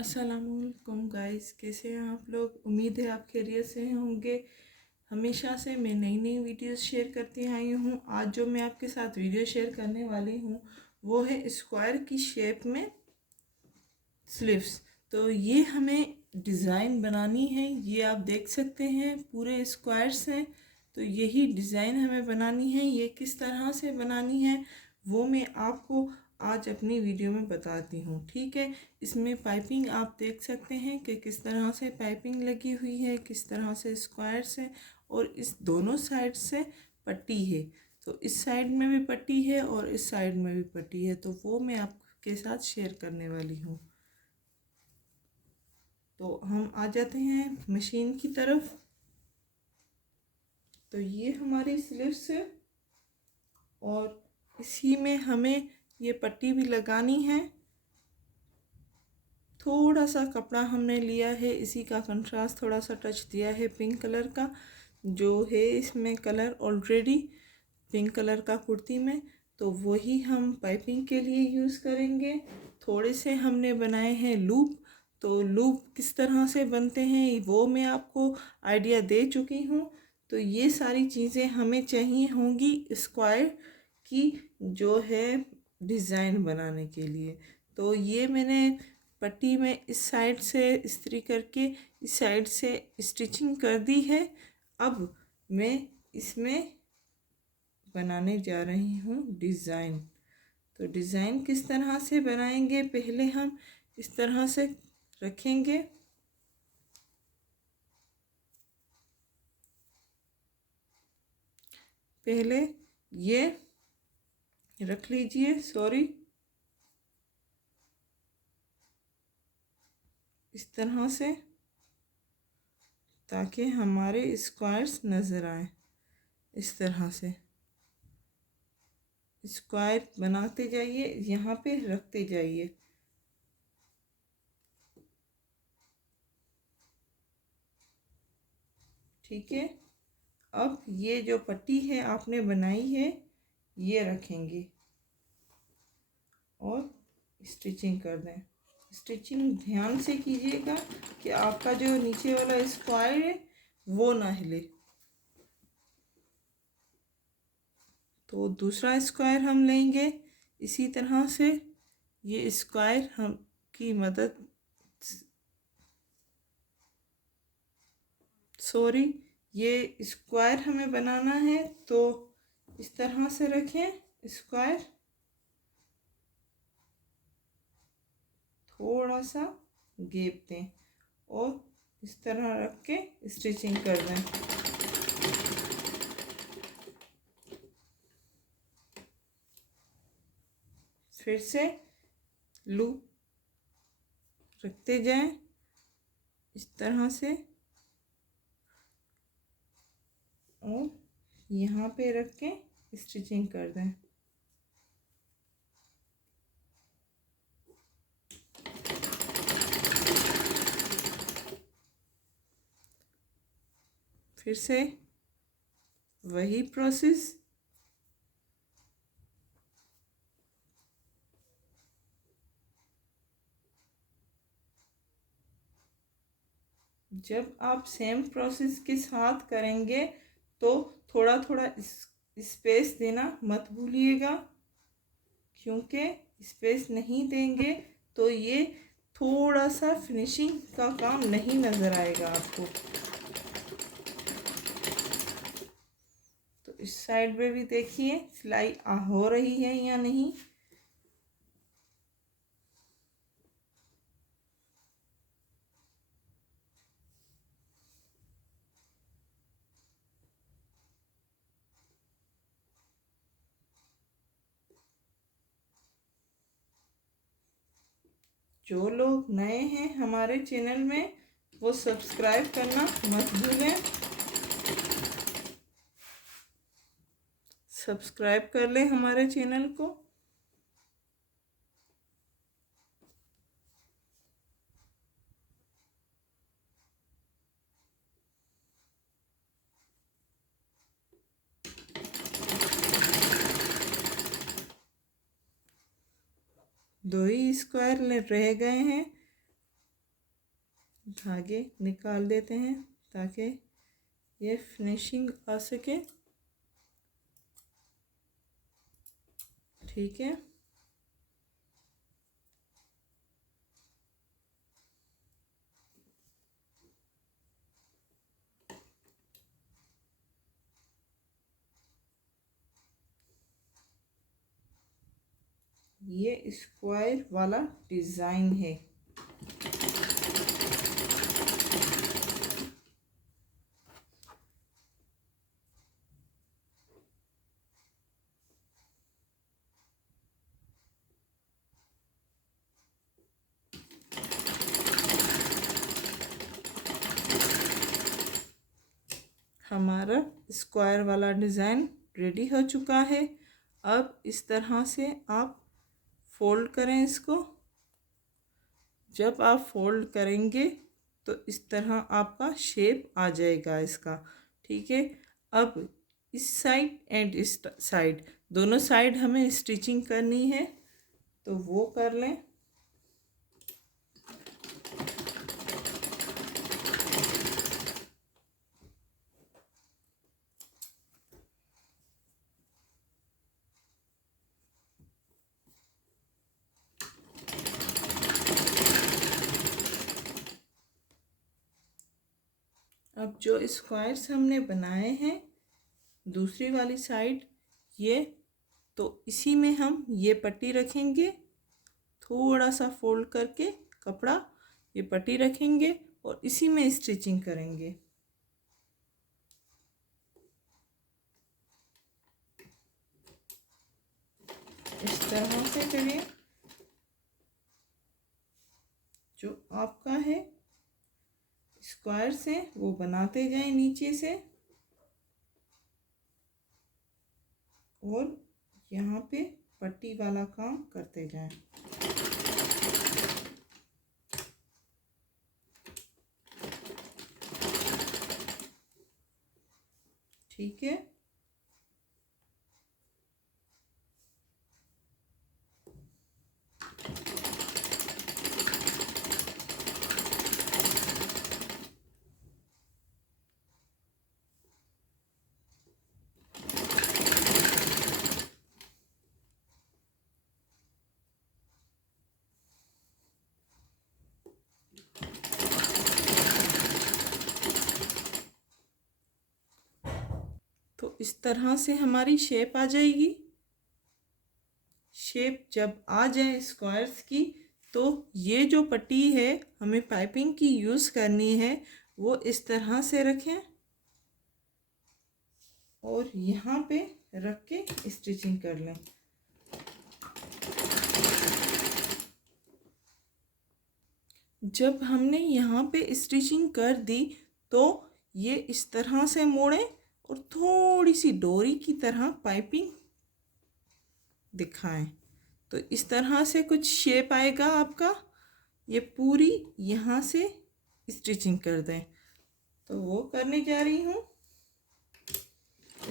अस्सलामुअलैकुम गाइस, कैसे हैं आप लोग। उम्मीद है आप खैरियत से होंगे। हमेशा से मैं नई नई वीडियोस शेयर करती आई हूँ। आज जो मैं आपके साथ वीडियो शेयर करने वाली हूँ वो है स्क्वायर की शेप में स्लीव्स। तो ये हमें डिज़ाइन बनानी है। ये आप देख सकते हैं पूरे स्क्वायर्स हैं। तो यही डिज़ाइन हमें बनानी है। ये किस तरह से बनानी है वो मैं आपको आज अपनी वीडियो में बताती हूँ, ठीक है। इसमें पाइपिंग आप देख सकते हैं कि किस तरह से पाइपिंग लगी हुई है, किस तरह से स्क्वायर्स है और इस दोनों साइड से पट्टी है। तो इस साइड में भी पट्टी है और इस साइड में भी पट्टी है, तो वो मैं आपके साथ शेयर करने वाली हूँ। तो हम आ जाते हैं मशीन की तरफ। तो ये हमारी स्लीव्स है और इसी में हमें ये पट्टी भी लगानी है। थोड़ा सा कपड़ा हमने लिया है, इसी का कंट्रास्ट थोड़ा सा टच दिया है पिंक कलर का, जो है इसमें कलर ऑलरेडी पिंक कलर का कुर्ती में। तो वही हम पाइपिंग के लिए यूज़ करेंगे। थोड़े से हमने बनाए हैं लूप। तो लूप किस तरह से बनते हैं वो मैं आपको आइडिया दे चुकी हूँ। तो ये सारी चीज़ें हमें चाहिए होंगी स्क्वायर की जो है डिज़ाइन बनाने के लिए। तो ये मैंने पट्टी में इस साइड से इस्त्री करके इस साइड से स्टिचिंग कर दी है। अब मैं इसमें बनाने जा रही हूँ डिज़ाइन। तो डिज़ाइन किस तरह से बनाएंगे, पहले हम इस तरह से रखेंगे। पहले ये रख लीजिए, सॉरी, इस तरह से, ताकि हमारे स्क्वायर्स नज़र आए। इस तरह से स्क्वायर बनाते जाइए, यहाँ पे रखते जाइए। ठीक है। अब ये जो पट्टी है आपने बनाई है ये रखेंगे और स्टिचिंग कर दें। स्टिचिंग ध्यान से कीजिएगा कि आपका जो नीचे वाला स्क्वायर है वो ना हिले। तो दूसरा स्क्वायर हम लेंगे इसी तरह से। ये स्क्वायर हम की मदद, सॉरी, ये स्क्वायर हमें बनाना है। तो इस तरह से रखें स्क्वायर, थोड़ा सा गैप दें और इस तरह रख के स्टिचिंग कर दें। फिर से लूप रखते जाएं इस तरह से और यहाँ पे रख के स्टिचिंग कर दें। फिर से वही प्रोसेस, जब आप सेम प्रोसेस के साथ करेंगे तो थोड़ा थोड़ा स्पेस देना मत भूलिएगा, क्योंकि स्पेस नहीं देंगे तो ये थोड़ा सा फिनिशिंग का काम नहीं नज़र आएगा आपको। तो इस साइड पे भी देखिए सिलाई हो रही है या नहीं। जो लोग नए हैं हमारे चैनल में वो सब्सक्राइब करना मत भूलें। सब्सक्राइब कर लें हमारे चैनल को। दो ही स्क्वायर रह गए हैं। धागे निकाल देते हैं ताकि ये फिनिशिंग आ सके। ठीक है, ये स्क्वायर वाला डिज़ाइन है। हमारा स्क्वायर वाला डिज़ाइन रेडी हो चुका है। अब इस तरह से आप फोल्ड करें इसको। जब आप फोल्ड करेंगे तो इस तरह आपका शेप आ जाएगा इसका। ठीक है, अब इस साइड एंड इस साइड दोनों साइड हमें स्टिचिंग करनी है, तो वो कर लें। अब जो स्क्वायर्स हमने बनाए हैं दूसरी वाली साइड, ये तो इसी में हम ये पट्टी रखेंगे। थोड़ा सा फोल्ड करके कपड़ा ये पट्टी रखेंगे और इसी में स्टिचिंग करेंगे। इस तरह से करिए। जो आपका है स्क्वायर से वो बनाते जाएं नीचे से, और यहाँ पे पट्टी वाला काम करते जाएं। ठीक है, तो इस तरह से हमारी शेप आ जाएगी। शेप जब आ जाए स्क्वायर्स की, तो ये जो पट्टी है हमें पाइपिंग की यूज़ करनी है, वो इस तरह से रखें और यहाँ पे रख के स्टिचिंग कर लें। जब हमने यहाँ पे स्टिचिंग कर दी तो ये इस तरह से मोड़ें और थोड़ी सी डोरी की तरह पाइपिंग दिखाएं, तो इस तरह से कुछ शेप आएगा आपका। ये पूरी यहाँ से स्टिचिंग कर दें, तो वो करने जा रही हूँ।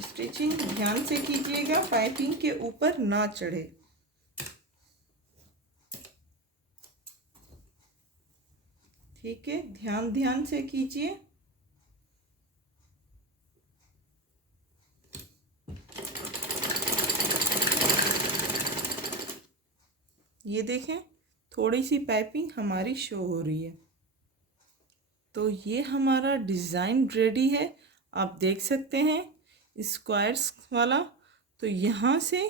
स्टिचिंग ध्यान से कीजिएगा, पाइपिंग के ऊपर ना चढ़े। ठीक है, ध्यान से कीजिए। ये देखें, थोड़ी सी पाइपिंग हमारी शो हो रही है। तो ये हमारा डिज़ाइन रेडी है, आप देख सकते हैं स्क्वायर्स वाला। तो यहाँ से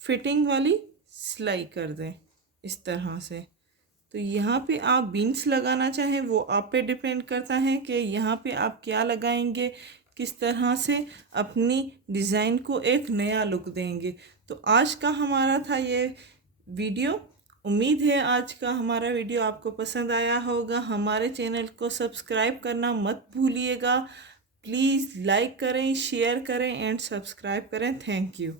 फिटिंग वाली सिलाई कर दें इस तरह से। तो यहाँ पे आप बीन्स लगाना चाहें वो आप पे डिपेंड करता है कि यहाँ पे आप क्या लगाएंगे, किस तरह से अपनी डिज़ाइन को एक नया लुक देंगे। तो आज का हमारा था ये वीडियो। उम्मीद है आज का हमारा वीडियो आपको पसंद आया होगा। हमारे चैनल को सब्सक्राइब करना मत भूलिएगा। प्लीज़ लाइक करें, शेयर करें एंड सब्सक्राइब करें। Thank you.